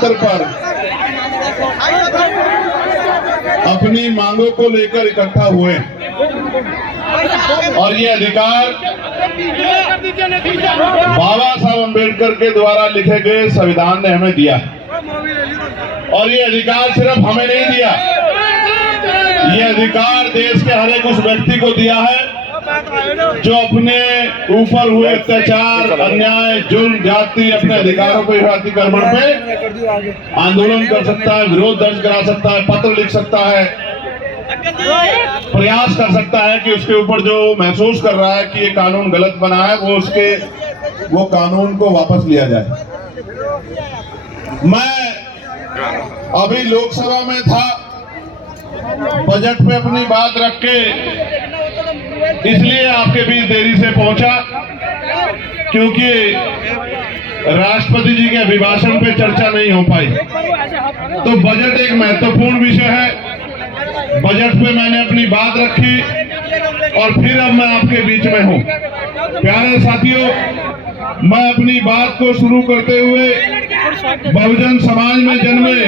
जंतर पर अपनी मांगों को लेकर इकट्ठा हुए और ये अधिकार बाबा साहब अम्बेडकर के द्वारा लिखे गए संविधान ने हमें दिया और ये अधिकार सिर्फ हमें नहीं दिया, ये अधिकार देश के हर एक उस व्यक्ति को दिया है जो अपने ऊपर हुए अत्याचार, अन्याय, जुल्म, जाति, अपने अधिकारों को अतिक्रमण पे आंदोलन कर सकता है, विरोध दर्ज करा सकता है, पत्र लिख सकता है, प्रयास कर सकता है कि उसके ऊपर जो महसूस कर रहा है कि ये कानून गलत बना है वो कानून को वापस लिया जाए। मैं अभी लोकसभा में था, बजट पे अपनी बात रख के इसलिए आपके बीच देरी से पहुंचा क्योंकि राष्ट्रपति जी के अभिभाषण पे चर्चा नहीं हो पाई। तो बजट एक महत्वपूर्ण विषय है, बजट पे मैंने अपनी बात रखी और फिर अब मैं आपके बीच में हूं। प्यारे साथियों, मैं अपनी बात को शुरू करते हुए बहुजन समाज में जन्मे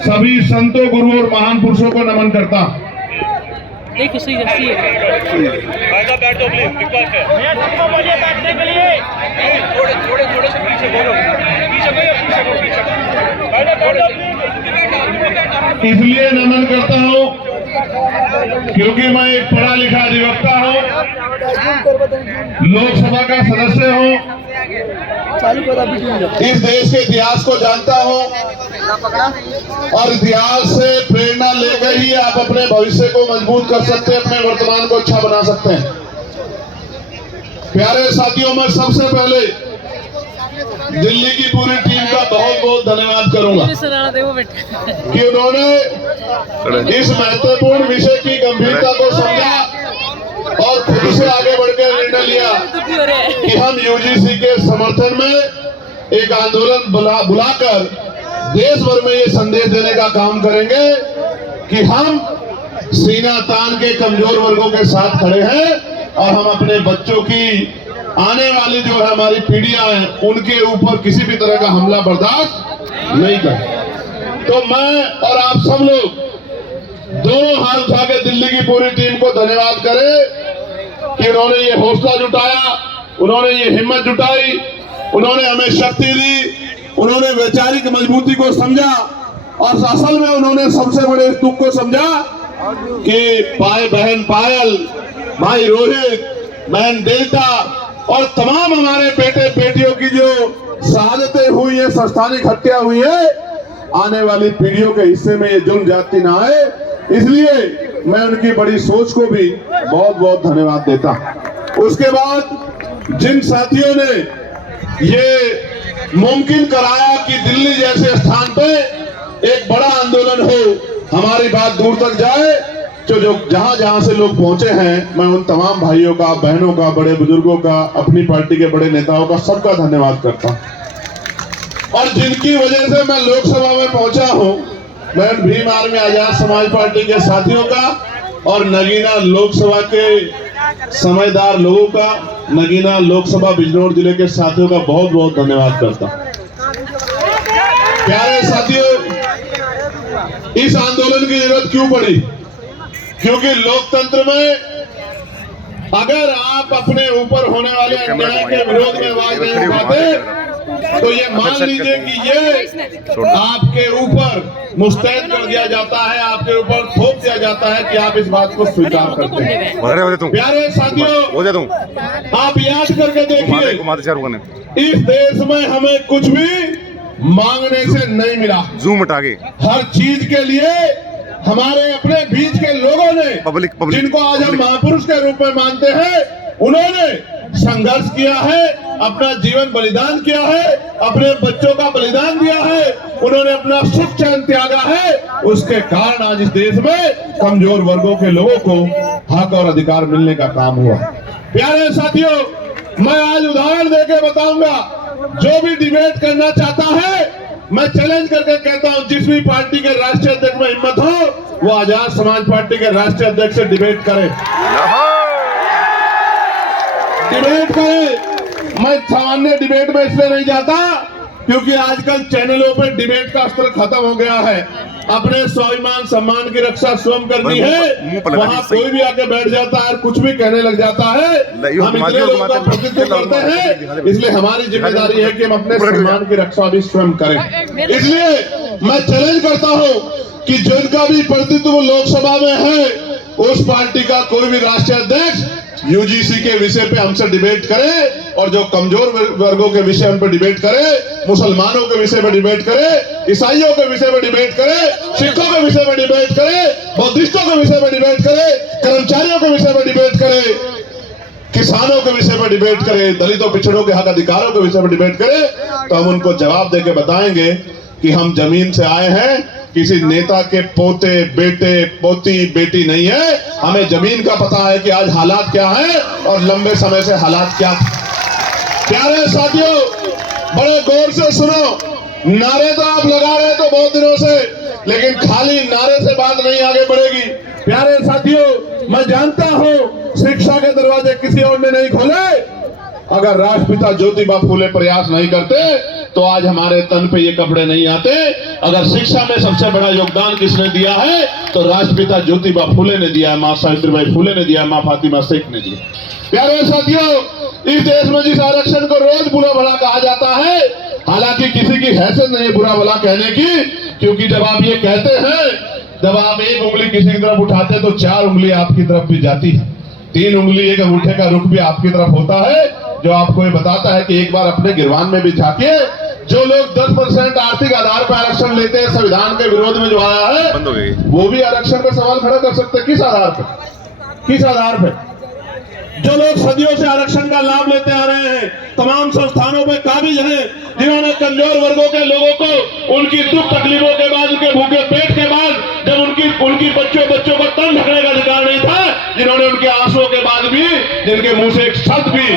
सभी संतों, गुरुओं और महान पुरुषों को नमन करता हूं। इसलिए नमन करता हूं क्योंकि मैं एक पढ़ा लिखा अधिवक्ता हूं, लोकसभा का सदस्य हूं, इस देश के इतिहास को जानता हूं और इतिहास से प्रेरणा लेकर ही आप अपने भविष्य को मजबूत कर सकते हैं, अपने वर्तमान को अच्छा बना सकते हैं। प्यारे साथियों, मैं सबसे पहले दिल्ली की पूरी टीम का बहुत बहुत धन्यवाद करूंगा कि उन्होंने इस महत्वपूर्ण विषय की गंभीरता को समझा और खुद से आगे बढ़कर निर्णय लिया कि हम यूजीसी के समर्थन में एक आंदोलन बुलाकर देश भर में ये संदेश देने का काम करेंगे कि हम सीना तान के कमजोर वर्गों के साथ खड़े हैं और हम अपने बच्चों की आने वाली जो है हमारी पीढ़ियां हैं उनके ऊपर किसी भी तरह का हमला बर्दाश्त नहीं करें। तो मैं और आप सब लोग दोनों हाथ उठा के दिल्ली की पूरी टीम को धन्यवाद करें कि उन्होंने ये हौसला जुटाया, उन्होंने ये हिम्मत जुटाई, उन्होंने हमें शक्ति दी, उन्होंने वैचारिक मजबूती को समझा और असल में उन्होंने सबसे बड़े इस दुख को समझा कि बहन पायल, भाई रोहित, बहन देवता और तमाम हमारे बेटे बेटियों की जो शहादतें हुई है, संस्थानिक हत्या हुई है, आने वाली पीढ़ियों के हिस्से में ये जुल्म जाति ना आए, इसलिए मैं उनकी बड़ी सोच को भी बहुत बहुत धन्यवाद देता। उसके बाद जिन साथियों ने ये मुमकिन कराया कि दिल्ली जैसे स्थान पे एक बड़ा आंदोलन हो, हमारी बात दूर तक जाए, जो जहां जहां से लोग पहुंचे हैं, मैं उन तमाम भाइयों का, बहनों का, बड़े बुजुर्गों का, अपनी पार्टी के बड़े नेताओं का, सबका धन्यवाद करता हूं। और जिनकी वजह से मैं लोकसभा में पहुंचा हूं, मैं भीम आर्मी आजाद समाज पार्टी के साथियों का और नगीना लोकसभा के समझदार लोगों का, नगीना लोकसभा बिजनौर जिले के साथियों का बहुत बहुत धन्यवाद करता हूं। प्यारे साथियों, इस आंदोलन की जरूरत क्यों पड़ी? क्योंकि लोकतंत्र में अगर आप अपने ऊपर होने वाले अन्याय के विरोध में आवाज नहीं उठाते तो ये मान लीजिए कि ये आपके ऊपर मुस्तैद कर दिया जाता है, आपके ऊपर थोप दिया जाता है कि आप इस बात को स्वीकार करते हैं। प्यारे साथियों, आप याद करके देखिए, इस देश में हमें कुछ भी मांगने से नहीं मिला। जूम हटा के हर चीज के लिए हमारे अपने बीच के लोगों ने जिनको आज हम महापुरुष के रूप में मानते हैं, उन्होंने संघर्ष किया है, अपना जीवन बलिदान किया है, अपने बच्चों का बलिदान दिया है, उन्होंने अपना सुख चैन त्यागा है। उसके कारण आज इस देश में कमजोर वर्गों के लोगों को हक और अधिकार मिलने का काम हुआ। प्यारे साथियों, मैं आज उदाहरण देके बताऊंगा, जो भी डिबेट करना चाहता है, मैं चैलेंज करके कहता हूं, जिस भी पार्टी के राष्ट्रीय अध्यक्ष में हिम्मत हो, वो आजाद समाज पार्टी के राष्ट्रीय अध्यक्ष से डिबेट करे, डिबेट करे। मैं सामान्य डिबेट में इसलिए नहीं जाता क्योंकि आजकल चैनलों पे डिबेट का स्तर खत्म हो गया है। अपने स्वाभिमान सम्मान की रक्षा स्वयं करनी है। वहाँ कोई भी आके बैठ जाता है और कुछ भी कहने लग जाता है। हम इतने लोगों का प्रतिनिधित्व करते हैं, इसलिए हमारी जिम्मेदारी है कि हम अपने सम्मान की रक्षा भी स्वयं करें। इसलिए मैं चैलेंज करता हूँ कि जिनका भी प्रतिनिधित्व लोकसभा में है, उस पार्टी का कोई भी राष्ट्रीय अध्यक्ष यूजीसी के विषय पे हमसे डिबेट करे, और जो कमजोर वर्गों के विषय पर डिबेट करे, मुसलमानों के विषय में डिबेट करे, ईसाइयों के विषय में डिबेट करे, सिखों के विषय में डिबेट करे, बौद्धिस्टों के विषय में डिबेट करे, कर्मचारियों के विषय में डिबेट करे, किसानों के विषय में डिबेट करे, दलितों पिछड़ों के हक अधिकारों के विषय में डिबेट करे, तो हम उनको जवाब देके बताएंगे कि हम जमीन से आए हैं, किसी नेता के पोते बेटे पोती बेटी नहीं है। हमें जमीन का पता है कि आज हालात क्या हैं और लंबे समय से हालात क्या थे। प्यारे साथियों, बड़े गौर से सुनो। नारे तो आप लगा रहे तो बहुत दिनों से, लेकिन खाली नारे से बात नहीं आगे बढ़ेगी। प्यारे साथियों, मैं जानता हूं शिक्षा के दरवाजे किसी और ने नहीं खोले। अगर राष्ट्रपिता ज्योतिबा फूले प्रयास नहीं करते तो आज हमारे तन पे ये कपड़े नहीं आते। अगर शिक्षा में सबसे बड़ा योगदान किसने दिया है तो राष्ट्रपिता ज्योतिबा फूले ने दिया, माँ सावित्रीबाई फूले ने दिया, माँ फातिमा शेख ने दिया। प्यारे साथियों, इस देश में जिस आरक्षण को रोज बुरा भला कहा जाता है, हालांकि किसी की हैसियत नहीं बुरा भला कहने की, क्योंकि जब आप ये कहते हैं, जब आप एक उंगली किसी की तरफ उठाते तो 4 उंगली आपकी तरफ भी जाती है, 3 उंगली एक अंगूठे का रुख भी आपकी तरफ होता है, जो आपको ये बताता है कि एक बार अपने गिरवान में भी झांकिए। जो लोग 10% आर्थिक आधार पर आरक्षण लेते हैं, संविधान के विरोध में जो आया है, वो भी आरक्षण पर सवाल खड़ा कर सकते हैं। किस आधार पर? किस आधार पर? जो लोग सदियों से आरक्षण का लाभ लेते आ रहे हैं, तमाम संस्थानों पे काबिज हैं, जिन्होंने कमजोर वर्गों के लोगों को उनकी दुख तकलीफों के बाद, उनके भूखे पेट के बाद, जब उनकी बच्चों को तन ढकने का अधिकार नहीं था, जिन्होंने उनके आंसुओं के बाद भी, जिनके मुंह से एक शब्द भी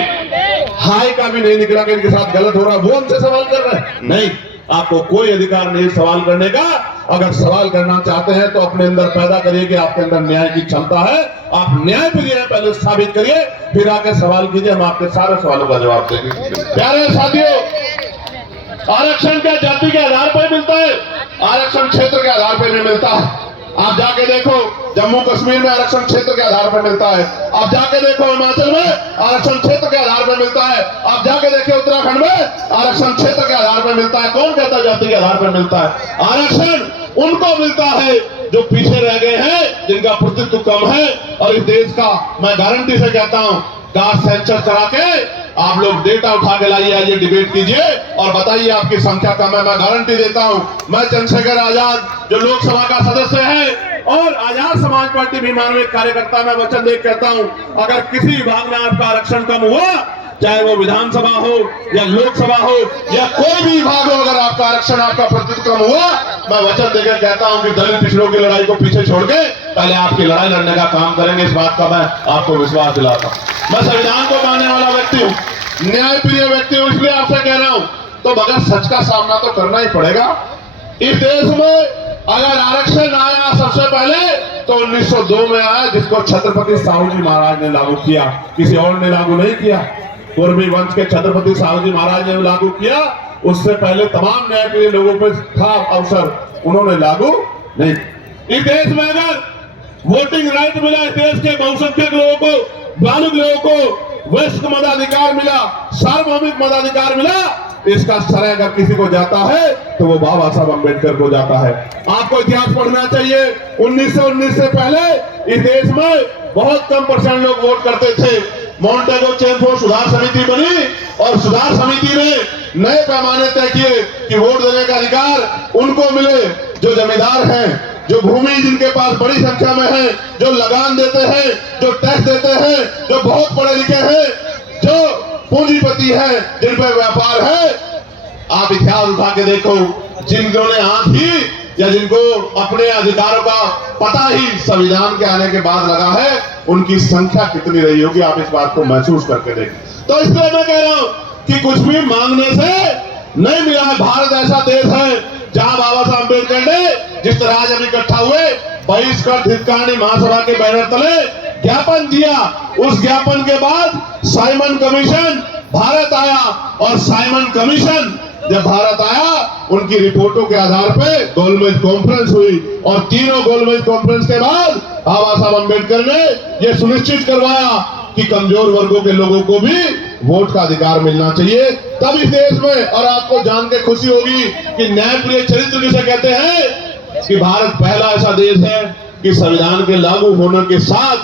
हाय का भी नहीं निकला कि इनके साथ गलत हो रहा, वो हमसे सवाल कर रहे हैं। नहीं, आपको कोई अधिकार नहीं सवाल करने का। अगर सवाल करना चाहते हैं तो अपने अंदर पैदा करिए कि आपके अंदर न्याय की क्षमता है, आप न्याय प्रिय हैं, पहले स्थापित करिए, फिर आके सवाल कीजिए, हम आपके सारे सवालों का जवाब देंगे। प्यारे साथियों, आरक्षण क्या जाति के आधार पर मिलता है? आरक्षण क्षेत्र के आधार पर नहीं मिलता है। आप जाके देखो, जम्मू कश्मीर में आरक्षण क्षेत्र के आधार पर मिलता है। आप जाके देखो, हिमाचल में आरक्षण क्षेत्र के आधार पर मिलता है। आप जाके देखिए, उत्तराखंड में आरक्षण क्षेत्र के आधार पर मिलता है। कौन कहता है जाति के आधार पर मिलता है? आरक्षण उनको मिलता है जो पीछे रह गए हैं, जिनका प्रतिनिधित्व कम है। और इस देश का मैं गारंटी से कहता हूं, कास्ट सेंसस करा के आप लोग डेटा उठा के लाइए, आइए डिबेट कीजिए और बताइए आपकी संख्या कम है। मैं गारंटी देता हूं, मैं चंद्रशेखर आजाद जो लोकसभा का सदस्य है और आजाद समाज पार्टी भी मानवीय कार्यकर्ता, मैं वचन दे कहता हूं, अगर किसी विभाग में आपका आरक्षण कम हुआ, चाहे वो विधानसभा हो या लोकसभा हो या कोई भी विभाग हो, अगर आपका आरक्षण, आपका प्रतिनिधित्व कम हुआ, मैं वचन देकर कहता हूं कि दलित पिछड़ों की लड़ाई को पीछे छोड़ के पहले आपकी लड़ाई लड़ने का काम करेंगे। इस बात का मैं आपको विश्वास दिलाता हूं। मैं संविधान को मानने वाला व्यक्ति हूँ, न्याय प्रिय व्यक्ति हूँ, इसलिए आपसे कह रहा हूं, तो मगर सच का सामना तो करना ही पड़ेगा। इस देश में अगर आरक्षण आया सबसे पहले तो 1902 में आया, जिसको छत्रपति साहू जी महाराज ने लागू किया, किसी और ने लागू नहीं किया। पूर्वी वंश के छत्रपति साहू जी महाराज ने लागू किया, उससे पहले तमाम न्याय प्रिय लोगों पर था अवसर, उन्होंने लागू नहीं। इस देश में अगर वोटिंग राइट मिला, इस देश के बहुसंख्यक लोगों को, बालक लोगों को वयस्क मताधिकार मिला, सार्वभौमिक मताधिकार मिला, इसका श्रेय अगर किसी को जाता है तो वो बाबा साहब अम्बेडकर को जाता है। आपको इतिहास पढ़ना चाहिए। 1919 से पहले इस देश में बहुत कम % लोग वोट करते थे। मॉन्टेगो चेमफोर्ड सुधार समिति बनी और सुधार समिति ने नए पैमाने तय किए कि वोट देने का अधिकार उनको मिले जो जमींदार हैं, जो भूमि जिनके पास बड़ी संख्या में है, जो लगान देते हैं, जो टैक्स देते हैं, जो बहुत पढ़े लिखे हैं, जो पूंजीपति है, जिन पर व्यापार है। आप इतिहास उठा के देखो, जिन्होंने हाथ ही या जिनको अपने अधिकारों का पता ही संविधान के आने के बाद लगा है, उनकी संख्या कितनी रही होगी, आप इस बात को महसूस करके देखें। तो इसलिए मैं कह रहा हूं कि कुछ भी मांगने से नहीं मिला है। भारत ऐसा देश है जहां बाबा साहब अम्बेडकर ने जिस तरह आज हम इकट्ठा हुए, बहिष्कृत हितकांडी महासभा के बैनर तले ज्ञापन दिया, उस ज्ञापन के बाद साइमन कमीशन भारत आया और साइमन कमीशन जब भारत आया उनकी रिपोर्टों के आधार पे गोलमेज कॉन्फ्रेंस हुई और तीनों गोलमेज कॉन्फ्रेंस के बाद बाबा साहब अम्बेडकर ने यह सुनिश्चित करवाया कि कमजोर वर्गों के लोगों को भी वोट का अधिकार मिलना चाहिए। तब इस देश में, और आपको जान के खुशी होगी कि न्यायप्रिय चरित्र जिसे कहते हैं कि भारत पहला ऐसा देश है कि संविधान के लागू होने के साथ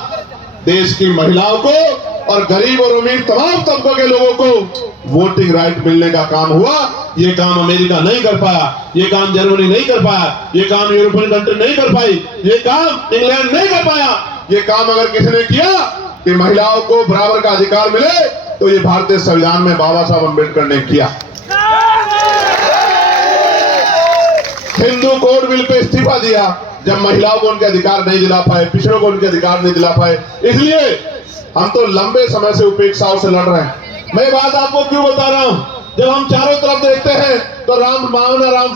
देश की महिलाओं को और गरीब और अमीर तमाम तबकों के लोगों को वोटिंग राइट मिलने का काम हुआ। ये काम अमेरिका नहीं कर पाया, ये काम जर्मनी नहीं कर पाया, ये काम यूरोपियन कंट्री नहीं कर पाई, ये काम इंग्लैंड नहीं कर पाया। ये काम अगर किसी ने किया कि महिलाओं को बराबर का अधिकार मिले तो ये भारतीय संविधान में बाबा साहब अम्बेडकर ने किया। हिंदू कोड बिल पे इस्तीफा दिया जब महिलाओं को उनके अधिकार नहीं दिला पाए, पिछड़ों को उनके अधिकार नहीं दिला पाए। इसलिए हम तो लंबे समय से उपेक्षाओं से लड़ रहे हैं। मैं बात आपको क्यों बता रहा हूं, जब हम चारों तरफ देखते हैं तो राम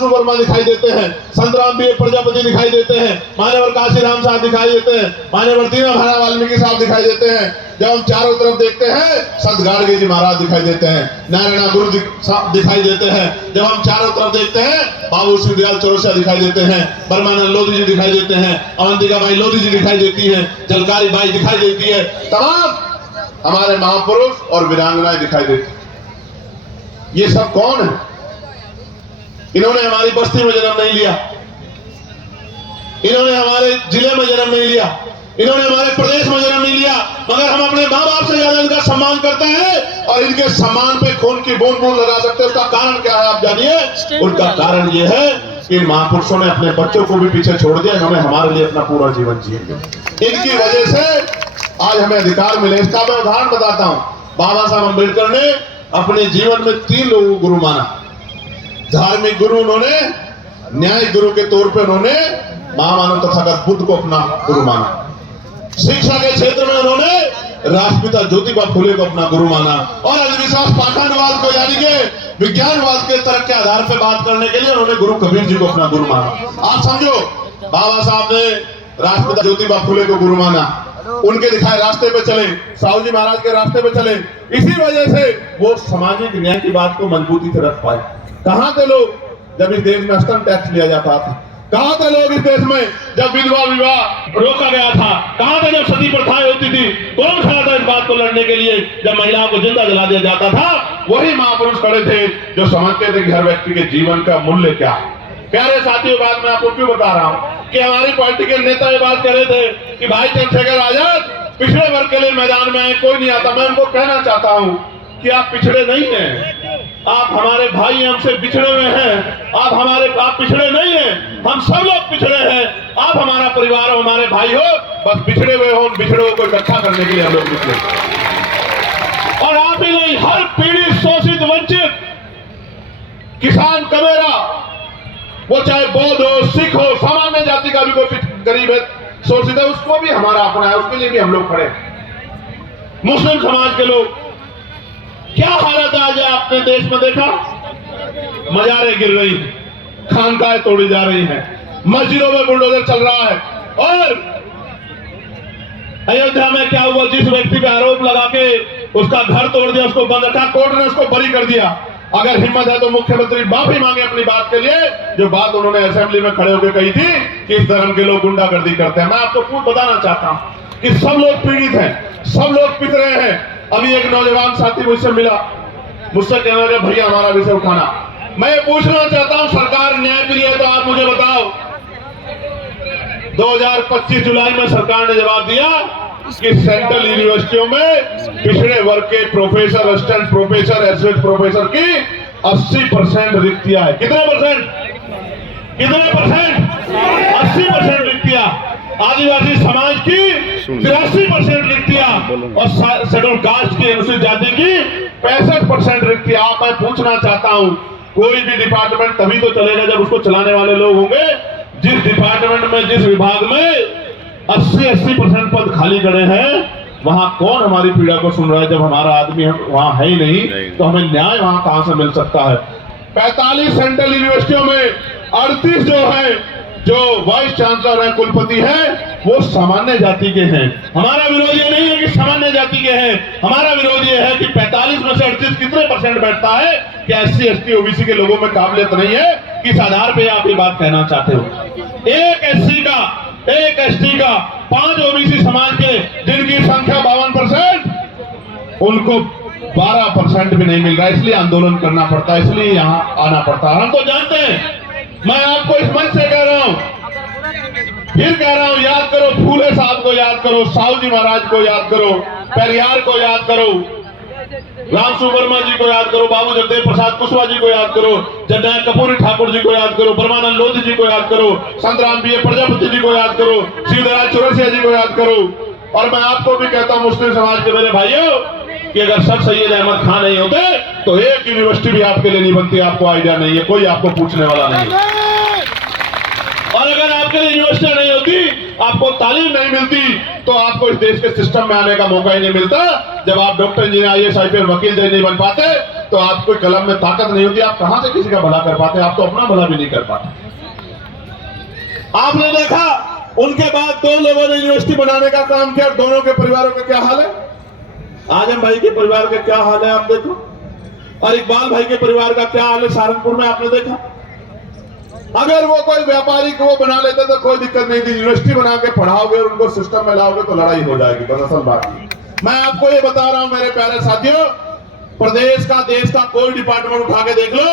वर्मा दिखाई देते हैं, संतराम बी प्रजापति दिखाई देते हैं, मान्यवर काशीराम साहब दिखाई देते हैं, मान्यवर दीनदयाल वाल्मीकि साहब दिखाई देते हैं। जब हम चारों तरफ देखते हैं संत गाडगे जी महाराज दिखाई देते हैं, नारायण गुरु दिखाई देते हैं। जब हम चारों तरफ देखते हैं बाबू सिंह चौरसिया दिखाई देते हैं, परमानंद लोधी जी दिखाई देते हैं, अवंतिका बाई लोधी जी दिखाई देती है, जलकारी बाई दिखाई देती है, तमाम हमारे महापुरुष और वीरांगनाएं दिखाई देती है। ये सब कौन है? इन्होंने हमारी बस्ती में जन्म नहीं लिया, इन्होंने हमारे जिले में जन्म नहीं लिया, इन्होंने हमारे प्रदेश में जन्म नहीं लिया, मगर हम अपने माँ बाप से ज्यादा इनका सम्मान करते हैं और इनके सम्मान पे खून की बूंद बूंद लगा सकते हैं। उसका कारण क्या है आप जानिए? उनका कारण ये है कि इन महापुरुषों ने अपने बच्चों को भी पीछे छोड़ दिया, इन्होंने हमारे लिए अपना पूरा जीवन जिए। इनकी वजह से आज हमें अधिकार मिले। इसका मैं उदाहरण बताता हूँ। बाबा साहब अम्बेडकर ने अपने जीवन में 3 लोगों को गुरु माना। धार्मिक गुरु उन्होंने, न्यायिक गुरु के तौर पे उन्होंने महामानव तथागत बुद्ध को अपना गुरु माना। शिक्षा के क्षेत्र में उन्होंने राष्ट्रपिता ज्योतिबा फुले को अपना गुरु माना और अंधविश्वास पाखंडवाद को यानी कि विज्ञानवाद के तर्क के आधार पर बात करने के लिए उन्होंने गुरु कबीर जी को अपना गुरु माना। आप समझो, बाबा साहब ने राष्ट्रपिता ज्योतिबा फुले को गुरु माना, उनके दिखाए रास्ते पे चले, साहू जी महाराज के रास्ते पे चले। इसी वजह से वो सामाजिक न्याय की बात को मजबूती से रख पाए। कहां थे लोग जब इस देश में स्तन टैक्स लिया जाता था? कहां थे लोग इस देश में जब विधवा विवाह रोका गया था? कहां थे जब सती प्रथाएं होती थी? कौन खड़ा था इस बात को लड़ने के लिए जब महिलाओं को जिंदा जला दिया जाता था? वही महापुरुष खड़े थे जो समझते थे कि हर व्यक्ति के जीवन का मूल्य क्या है। प्यारे साथियों, बात मैं आपको क्यों बता रहा हूं कि हमारी पार्टी के नेता ये बात कह रहे थे कि भाई चंद्रशेखर आजाद पिछड़े वर्ग के लिए मैदान में आए, कोई नहीं आता। मैं उनको कहना चाहता हूं कि आप पिछड़े नहीं हैं, आप हमारे भाई, हमसे बिछड़े हुए हैं। आप पिछड़े नहीं हैं, हम सब लोग पिछड़े हैं। आप हमारा परिवार हो, हमारे भाई हो, बस बिछड़े हुए हो, उन बिछड़ों को इकट्ठा करने के लिए हम लोग निकले। और आप ही नहीं, हर पीड़ित, शोषित, वंचित, किसान, कमेरा, वो चाहे बौद्ध हो, सिख हो, सामान्य जाति का भी कोई गरीब है, शोषित है, उसको भी हमारा अपना है, उसके लिए भी हम लोग खड़े। मुस्लिम समाज के लोग, क्या हालत आज है आपने देश में देखा? मजारें गिर रही हैं, खानकाहें तोड़ी जा रही हैं, मस्जिदों में बुलडोजर चल रहा है। और अयोध्या में क्या हुआ? जिस व्यक्ति पे आरोप लगा के उसका घर तोड़ दिया, उसको बंद रखा, कोर्ट ने उसको बरी कर दिया। अगर हिम्मत है तो मुख्यमंत्री माफी मांगे अपनी बात के लिए, जो बात उन्होंने असेंबली में खड़े होकर कही थी कि इस धर्म के लोग गुंडागर्दी करते हैं। मैं आपको खुद बताना चाहता हूं कि सब लोग पीड़ित हैं, सब लोग पिस रहे हैं। अभी एक नौजवान साथी मुझसे मिला, मुझसे कहने लगे भैया हमारा विषय उठाना। मैं ये पूछना चाहता हूं, सरकार न्यायप्रिय है तो आप मुझे बताओ, 2025 जुलाई में सरकार ने जवाब दिया कि सेंट्रल यूनिवर्सिटियों में पिछड़े वर्ग के professor, assistant professor, associate professor की 80% रिक्तियां है। कितने परसेंट? 80% रिक्तियां। आदिवासी समाज की 83% रिक्तियां और शेड्यूल कास्ट की, अनुसूचित जाति की 65% रिक्तियां। आप मैं पूछना चाहता हूं, कोई भी डिपार्टमेंट तभी तो चलेगा जब उसको चलाने वाले लोग होंगे। जिस डिपार्टमेंट में, जिस विभाग में 80% पद खाली खड़े हैं, वहां कौन हमारी पीड़ा को सुन रहा है? जब हमारा आदमी वहां है ही नहीं तो हमें न्याय वहां कहां से मिल सकता है? 45 सेंट्रल यूनिवर्सिटियों में 38 जो है जो वाइस चांसलर है, कुलपति है, वो सामान्य जाति के हैं। हमारा विरोध ये नहीं है कि सामान्य जाति के हैं, हमारा विरोध ये है कि 45 में से 38 कितने परसेंट बैठता है कि SC ST OBC के लोगों में काबिलियत नहीं है। किस आधार पे आप ये बात कहना चाहते हो? एक SC का, एक ST का, 5 OBC समाज के जिनकी संख्या 52%, उनको 12% भी नहीं मिल रहा है, इसलिए आंदोलन करना पड़ता है, इसलिए यहाँ आना पड़ता है। हम तो जानते हैं, मैं आपको इस मंच से कह रहा हूं, फिर कह रहा हूं, याद करो फूले साहब को, याद करो साहू जी महाराज को, याद करो पेरियार को, याद करो राम सुवर्मा जी को, याद करो बाबू जगदेव प्रसाद कुशवाहा जी को, याद करो जननायक कपूरी ठाकुर जी को, याद करो ब्रह्मानंद लोधी जी को, याद करो संत राम B.A. प्रजापति जी को, याद करो शिवदयाल चौरसिया जी को, याद करो। और मैं आपको भी कहता हूं, मुस्लिम समाज के मेरे भाइयों, कि अगर सर सैयद अहमद खान नहीं होते तो एक यूनिवर्सिटी भी आपके लिए नहीं बनती। आपको आइडिया नहीं है, कोई आपको पूछने वाला नहीं। और अगर आपके लिए यूनिवर्सिटी नहीं होती, आपको तालीम नहीं मिलती, तो आपको इस देश के सिस्टम में आने का मौका ही नहीं मिलता। जब आप डॉक्टर, इंजीनियर, IAS IPS वकील जज नहीं बन पाते, तो आपको कलम में ताकत नहीं होती, आप कहां से किसी का भला कर पाते? आप तो अपना भला भी नहीं कर पाते। आपने देखा उनके बाद 2 लोगों ने यूनिवर्सिटी बनाने का काम किया, दोनों के परिवारों का क्या हाल है? आजम भाई के परिवार का क्या हाल है आप देखो, और इकबाल भाई के परिवार का क्या हाल है सहारनपुर में, आपने देखा। अगर वो कोई व्यापारी को वो बना लेते तो कोई दिक्कत नहीं थी, यूनिवर्सिटी बना के पढ़ाओगे और उनको सिस्टम में लाओगे तो लड़ाई हो जाएगी। बस असल बात मैं आपको ये बता रहा हूं मेरे प्यारे साथियों, प्रदेश का, देश का कोई डिपार्टमेंट उठा के देख लो,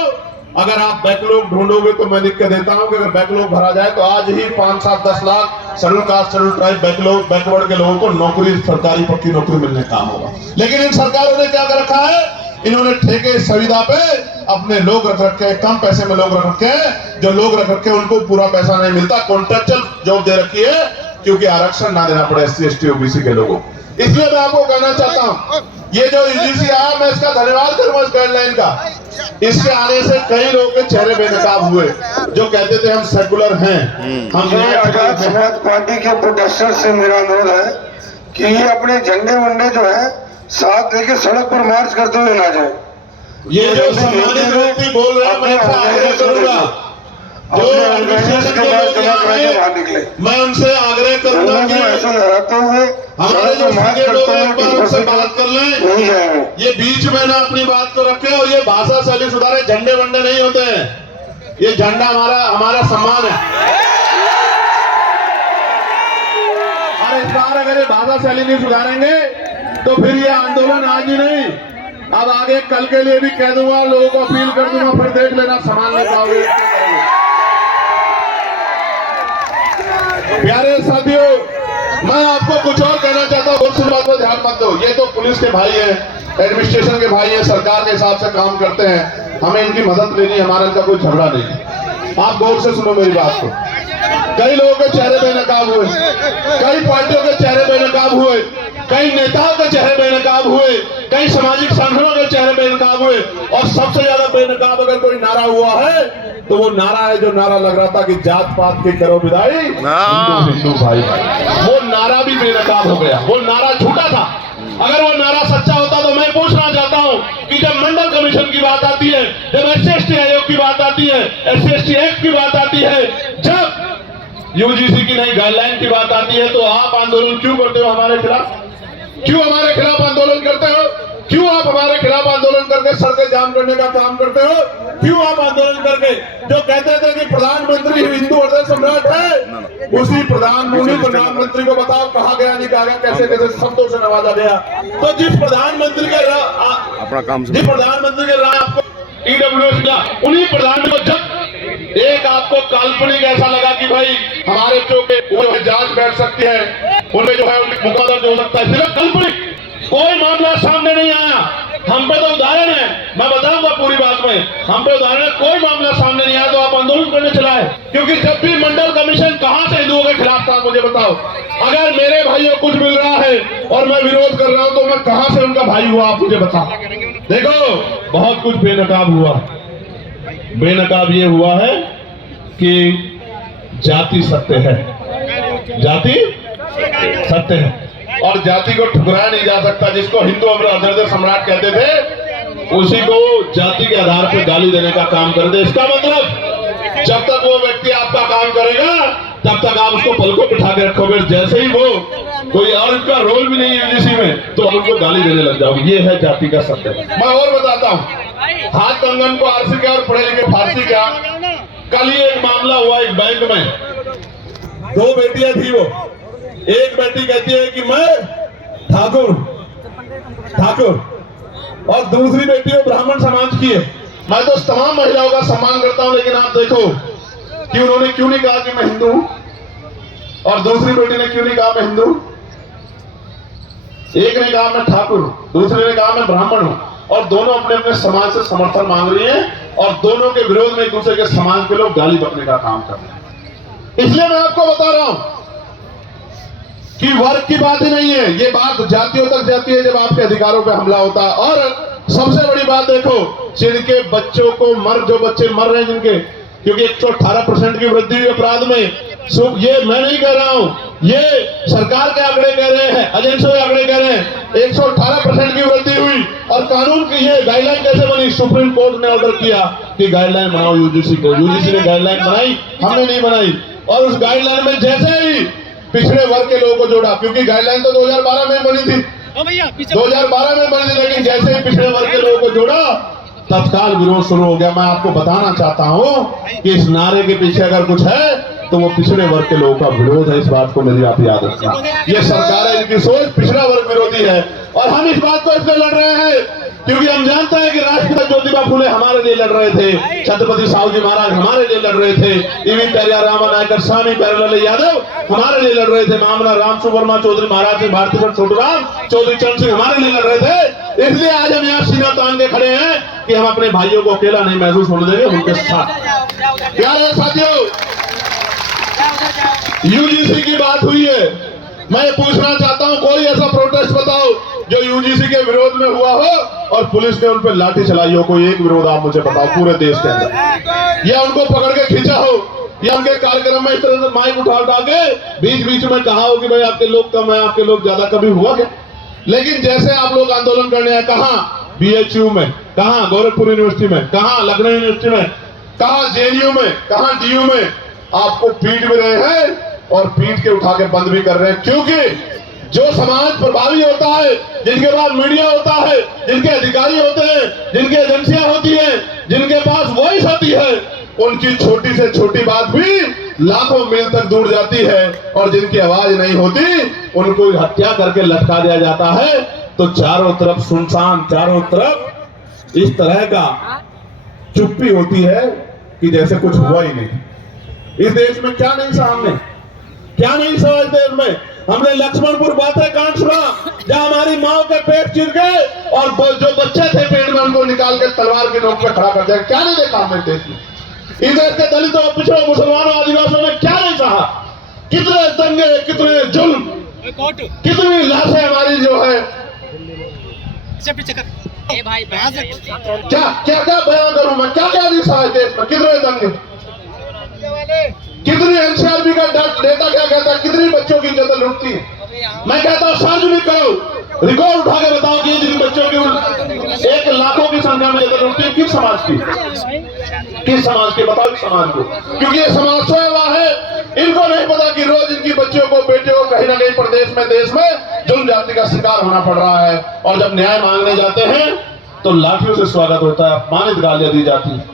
अगर आप बैकलॉग ढूंढोगे तो मैं लिख के देता हूं कि अगर बैकलॉग भरा जाए तो आज ही 5, 7, 10 lakh schedule caste, schedule tribe, backward के लोगों को नौकरी, सरकारी पक्की नौकरी मिलने काम होगा। लेकिन इन सरकारों ने क्या कर रखा है? इन्होंने ठेके सुविधा पे अपने लोग रख रखे, कम पैसे में लोग रख रखे हैं। जो लोग रख रखे उनको पूरा पैसा नहीं मिलता, कॉन्ट्रेक्चुअल जॉब दे रखी है, क्योंकि आरक्षण ना देना पड़े SC ST OBC के लोगों। इसलिए मैं आपको कहना चाहता हूं, ये जो UGC आया, मैं इसका धन्यवाद करूंगा इस गाइडलाइन का। इसके आने से कई लोगों के चेहरे बेनकाब हुए जो कहते थे हम सेकुलर हैं। हम आजाद समाज पार्टी के प्रोटेस्टर से मेरा अनुरोध है कि ये अपने झंडे वंडे जो है साथ लेके सड़क पर मार्च करते हुए ना जाए। ये जो सम्मानित व्यक्ति बोल रहे हैं, मैं आग्रह करूंगा, जो एडमिनिस्ट्रेशन के लोग यहाँ आए, मैं उनसे आग्रह करूंगा कि ऐसा लहराते हुए हमारे जो सारे लोग एक बार उनसे बात कर लें, ये बीच में ना अपनी बात को रखें, और ये भाषा शैली सुधारे। झंडे वंडे नहीं होते हैं, ये झंडा हमारा सम्मान है। और इस बार अगर ये भाषा शैली नहीं सुधारेंगे तो फिर ये आंदोलन आज ही नहीं, अब आगे कल के लिए भी कह दूंगा, लोगों को अपील कर दूंगा, फिर देख लेना संभाल नहीं पाओगे। प्यारे साथियों, मैं आपको कुछ और कहना चाहता हूँ, बहुत सी बात पर ध्यान मत दो। ये तो पुलिस के भाई हैं, एडमिनिस्ट्रेशन के भाई हैं, सरकार के हिसाब से काम करते हैं, हमें इनकी मदद लेनी, हमारा इनका कोई झगड़ा नहीं। आप गौर से सुनो मेरी बात को। कई लोगों के चेहरे बेनकाब हुए, कई पार्टियों के चेहरे बेनकाब हुए, कई नेताओं के चेहरे बेनकाब हुए, कई सामाजिक संगठनों के चेहरे बेनकाब हुए, और सबसे ज्यादा बेनकाब अगर कोई नारा हुआ है तो वो नारा है जो नारा लग रहा था कि जात पात की करो विदाई, हिंदू हिंदू भाई भाई। वो नारा भी बेनकाब हो गया, वो नारा झूठा था। अगर वो नारा सच्चा होता तो मैं पूछना चाहता हूं कि जब मंडल कमीशन की बात आती है, जब SC ST आयोग की बात आती है, SC ST एक्ट की बात आती है, जब UGC की नई गाइडलाइन की बात आती है, तो आप आंदोलन क्यों करते हो हमारे खिलाफ? क्यों हमारे खिलाफ आंदोलन करते हो? क्यों आप हमारे खिलाफ आंदोलन करके सड़कें जाम करने का काम करते हो? क्यों आप आंदोलन करके जो कहते थे कि प्रधानमंत्री हिंदू हृदय सम्राट है, उसी प्रधानमंत्री को बताओ कहा गया, नहीं कहा गया, कैसे कैसे शब्दों से नवाजा गया। तो जिस प्रधानमंत्री के अपना काम, जिस प्रधानमंत्री के राह आपको EWS का, उन्हीं प्रधानमंत्री को जब एक आपको काल्पनिक ऐसा लगा कि भाई हमारे जो जांच बैठ सकती है, उनमें जो है मुकदमा जो हो सकता है, सिर्फ काल्पनिक, कोई मामला सामने नहीं आया। हम पे तो उदाहरण है, मैं बताऊंगा पूरी बात में, हम पे उदाहरण है, कोई मामला सामने नहीं आया तो आप आंदोलन करने चलाए। क्योंकि जब भी मंडल कमीशन कहां से हिंदुओं के खिलाफ था, मुझे बताओ। अगर मेरे भाइयों को कुछ मिल रहा है और मैं विरोध कर रहा हूं तो मैं कहां से उनका भाई हुआ, आप मुझे बताओ। देखो, बहुत कुछ बेनकाब हुआ। बेनकाब ये हुआ है कि जाति सत्य है, जाति सत्य है, और जाति को ठुकराया नहीं जा सकता। जिसको हिंदू हृदय सम्राट कहते थे, उसी को जाति के आधार पर गाली देने का काम कर दे। इसका मतलब जब तक वो व्यक्ति आपका काम करेगा तब तक आप उसको पलकों बिठा के रखोगे। जैसे ही वो कोई और इनका रोल भी नहीं है यूजीसी में तो आप उनको गाली देने लग जाओगे। ये है जाति का सत्य। मैं और बताता हूँ, हाथ कंगन को आरसी क्या और पढ़े लिखे फारसी क्या। कल ही एक मामला हुआ एक बैंक में, 2 बेटियां थी। वो एक बेटी कहती है कि मैं ठाकुर और दूसरी बेटी वो ब्राह्मण समाज की है। मैं तो तमाम महिलाओं का सम्मान करता हूं, लेकिन आप देखो कि उन्होंने क्यों नहीं कहा कि मैं हिंदू हूं, और दूसरी बेटी ने क्यों नहीं कहा मैं हिंदू। एक ने कहा मैं ठाकुर हूं, दूसरे ने कहा मैं ब्राह्मण हूं, और दोनों अपने अपने समाज से समर्थन मांग रही हैं और दोनों के विरोध में एक दूसरे के समाज के लोग गाली बकने का काम कर रहे हैं। इसलिए मैं आपको बता रहा हूं कि वर्ग की बात ही नहीं है, ये बात जातियों तक जाती है जब आपके अधिकारों पे हमला होता है। और सबसे बड़ी बात देखो, जिनके बच्चों को जो बच्चे मर रहे हैं जिनके, क्योंकि 118% की वृद्धि हुई अपराध में। ये मैं नहीं कह रहा हूं, ये सरकार के आंकड़े कह रहे हैं, एजेंसियों के आंकड़े कह रहे हैं। 118% की वृद्धि हुई। और कानून की ये गाइडलाइन कैसे बनी? सुप्रीम कोर्ट ने ऑर्डर किया कि गाइडलाइन बनाओ यूजीसी को। यूजीसी ने गाइडलाइन बनाई, हमने नहीं बनाई। और उस गाइडलाइन में जैसे ही पिछड़े वर्ग के लोगों को जोड़ा, क्योंकि गाइडलाइन तो 2012 में बनी थी, 2012 में बनी थी, लेकिन जैसे ही पिछड़े वर्ग के लोगों को जोड़ा तत्काल विरोध शुरू हो गया। मैं आपको बताना चाहता हूं कि इस नारे के पीछे अगर कुछ है तो वो पिछड़े वर्ग के लोगों का विरोध है। इस बात को मेरी आप याद रखना। ये सरकार है, इनकी सोच पिछड़ा वर्ग विरोधी है। और हम इस बात को इसलिए लड़ रहे हैं क्योंकि हम जानते हैं कि राष्ट्रपिता ज्योतिबा फुले हमारे लिए लड़ रहे थे, छत्रपति साहूजी महाराज हमारे लिए लड़ रहे थे, ईवी पेरियारामा नायकर स्वामी प्यारेलाल यादव हमारे लिए लड़ रहे थे, मामला राम सुवर्मा चौधरी महाराज सिंह भारतीगढ़ छोटूराम चौधरी चरण सिंह हमारे लिए लड़ रहे थे। इसलिए आज हम यहाँ सीना तान के खड़े हैं कि हम अपने भाइयों को अकेला नहीं महसूस होने देंगे, उनके साथ। प्यारे साथियों, यूजीसी की बात हुई है, मैं पूछना चाहता हूं कोई ऐसा प्रोटेस्ट बताओ जो यूजीसी के विरोध में हुआ हो और पुलिस ने उन पर लाठी चलाई हो। कोई एक विरोध आप मुझे बताओ पूरे देश के अंदर, या उनको पकड़ के खींचा हो, या उनके कार्यक्रम में इस तरह से माइक उठा के बीच बीच में कहा हो कि भाई आपके लोग कम है, आपके लोग ज्यादा, कभी हुआ क्या? लेकिन जैसे आप लोग आंदोलन करने आए, कहां बीएचयू में, कहां गोरखपुर यूनिवर्सिटी में, कहां लखनऊ यूनिवर्सिटी में, कहां जेएनयू में, कहां डीयू में, आपको पीट भी रहे हैं और पीट के उठा के बंद भी कर रहे हैं। क्योंकि जो समाज प्रभावी होता है, जिनके पास मीडिया होता है, जिनके अधिकारी होते हैं, जिनकी एजेंसियां होती हैं, जिनके पास वॉइस होती है, उनकी छोटी से छोटी बात भी लाखों मील तक दूर जाती है। और जिनकी आवाज नहीं होती उनको हत्या करके लटका दिया जाता है। तो चारों तरफ सुनसान, चारों तरफ इस तरह का चुप्पी होती है कि जैसे कुछ हुआ ही नहीं। इस देश में क्या नहीं सहा हमने, क्या नहीं सहा इस देश में। हमने लक्ष्मणपुर बातें कांड सुना जहां हमारी माओ के पेट चिर गए और जो बच्चे थे पेट में उनको निकाल के तलवार की नोक पे खड़ा कर दिया। क्या नहीं देखा हमने देश में? इस देश के दलितों, पिछड़ों, मुसलमानों, आदिवासियों ने क्या नहीं सहा? कितने दंगे, कितने जुल्म, कितनी लाशें हमारी जो है, क्या क्या क्या बयान करूं मैं, क्या क्या नहीं सहा देश में? कितने दंगे, कितनी एनसीआरबी का डेटा क्या कहता है, कितनी बच्चों की इज्जत लुटती है। मैं कहता हूं सार्वजनिक करो, रिकॉर्ड उठा के बताओ कि जिन बच्चों की 1 लाखों की संख्या में इज्जत लुटती है, किस समाज की, किस समाज की, बताओ समाज को। क्योंकि ये समाज सोया हुआ है, इनको नहीं पता कि रोज इनकी बच्चों को, बेटियों को कहीं ना कहीं प्रदेश में, देश में जुल्म जाति का शिकार होना पड़ रहा है। और जब न्याय मांगने जाते हैं तो लाठियों से स्वागत होता है, अपमानित गालियां दी जाती है।